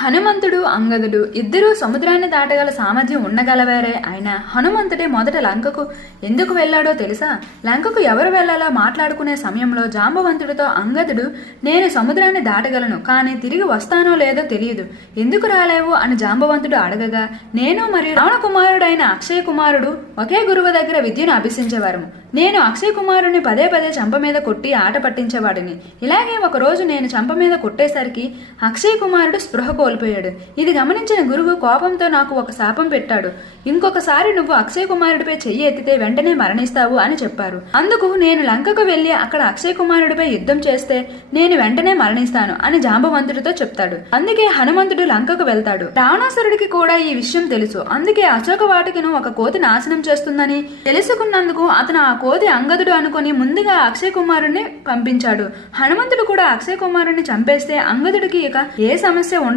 హనుమంతుడు అంగదుడు ఇద్దరూ సముద్రాన్ని దాటగల సామర్థ్యం ఉండగలవారే. అయినా హనుమంతుడే మొదట లంకకు ఎందుకు వెళ్ళాడో తెలుసా? లంకకు ఎవరు వెళ్లాలో మాట్లాడుకునే సమయంలో జాంబవంతుడితో అంగదుడు, నేను సముద్రాన్ని దాటగలను, కానీ తిరిగి వస్తానో లేదో తెలియదు, ఎందుకు రాలేవు అని జాంబవంతుడు అడగగా, నేను మరియు రావణ కుమారుడైన అక్షయ కుమారుడు ఒకే గురువు దగ్గర విద్యను అభ్యసించేవారు. నేను అక్షయ్ కుమారుని పదే పదే చంప మీద కొట్టి ఆట పట్టించేవాడిని. ఇలాగే ఒకరోజు నేను చంప మీద కొట్టేసరికి అక్షయ్ కుమారుడు స్పృహ కోల్పోయాడు. ఇది గమనించిన గురువు కోపంతో నాకు ఒక శాపం పెట్టాడు. ఇంకొకసారి నువ్వు అక్షయ్ కుమారుడిపై చెయ్యి ఎత్తితే వెంటనే మరణిస్తావు అని చెప్పారు. అందుకు నేను లంకకు వెళ్లి అక్కడ అక్షయ్ కుమారుడిపై యుద్ధం చేస్తే నేను వెంటనే మరణిస్తాను అని జాంబవంతుడితో చెప్తాడు. అందుకే హనుమంతుడు లంకకు వెళ్తాడు. రావణాసురుడికి కూడా ఈ విషయం తెలుసు. అందుకే అశోక వాటికను ఒక కోతి నాశనం చేస్తుందని తెలుసుకున్నందుకు అతను ఆ కోతి అంగదుడు అనుకుని ముందుగా అక్షయ్ కుమారుణ్ణి పంపించాడు. హనుమంతుడు కూడా అక్షయ్ కుమారుణ్ణి చంపేస్తే అంగదుడికి ఇక ఏ సమస్య ఉండదు.